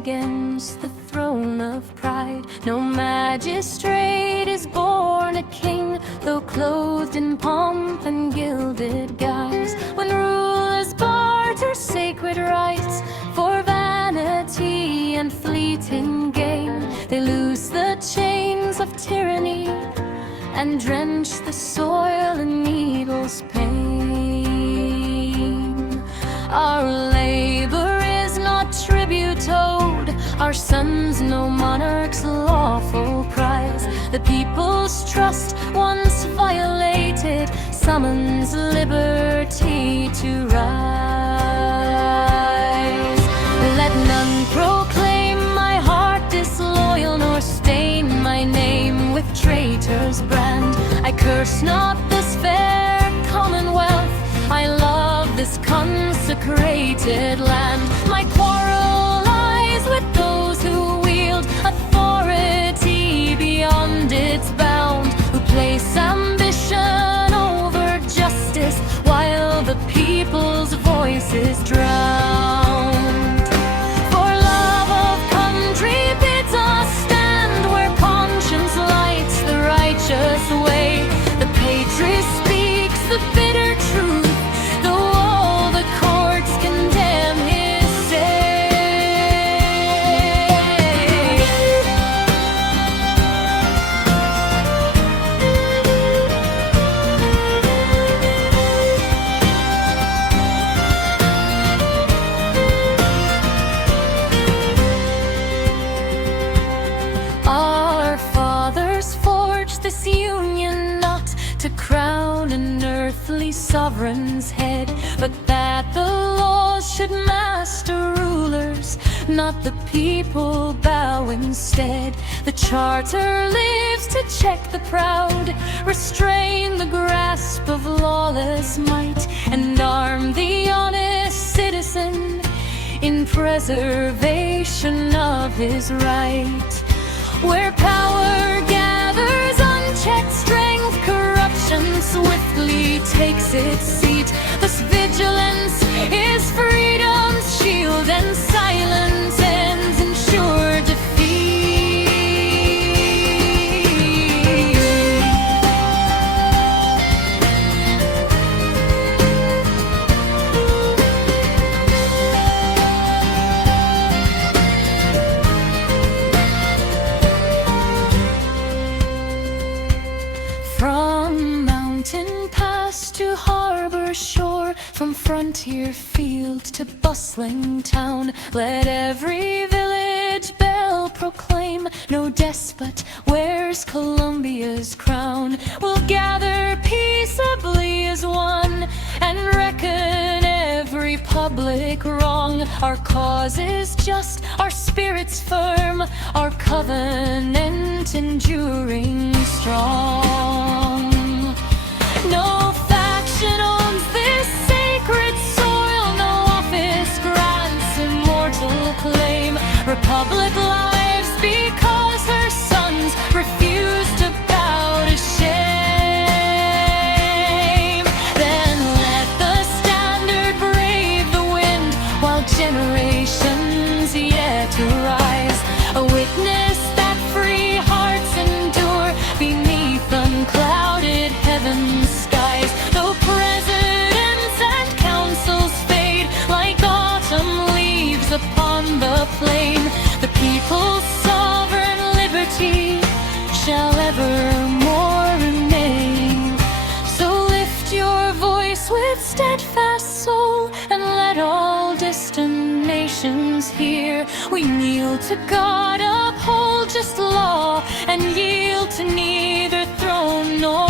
against the throne of pride. No magistrate is born a king, though clothed in pomp and gilded guise. When rulers barter sacred rights for vanity and fleeting gain, they loose the chains of tyranny and drench the soil in needles' pain. Our labor is not tribute owed, our sons no monarch's lawful prize. The people's trust, once violated, summons liberty to rise. Let none proclaim my heart disloyal, nor stain my name with traitor's brand. I curse not this fair commonwealth, I love this consecrated land. My quarrel lies with those who wield authority beyond its bound, who place ambition over justice while the people's voice is drowned. For love of country bids us stand where conscience lights the righteous way. The patriot speaks the bitter truth, though all the courts condemn his say. Our fathers forged this union not to crown an earthly sovereign's head, but that the laws should master rulers, not the people bow instead. The charter lives to check the proud, restrain the grasp of lawless might, and arm the honest citizen in preservation of his right. Where power gathers unchecked strength, corruption swiftly takes its seat. Thus vigilance is freedom's shield, and silence ends in sure defeat. From mountain pass to harbor shore, from frontier field to bustling town, let every village bell proclaim, no despot wears Columbia's crown. We'll gather peaceably as one and reckon every public wrong. Our cause is just, our spirits firm, our covenant enduring strong. No faction owns this sacred soil, no office grants immortal claim. Republic lives because her sons refuse to bow to shame. Then let the standard brave the wind while generations yet rise, a witness that free hearts endure beneath unclouded heaven's skies. Though presidents and councils fade like autumn leaves upon the plain, the people's sovereign liberty shall evermore remain. So lift your voice with steadfast soul, and let all distant nations hear. We kneel to God, uphold just law, and yield to neither throne nor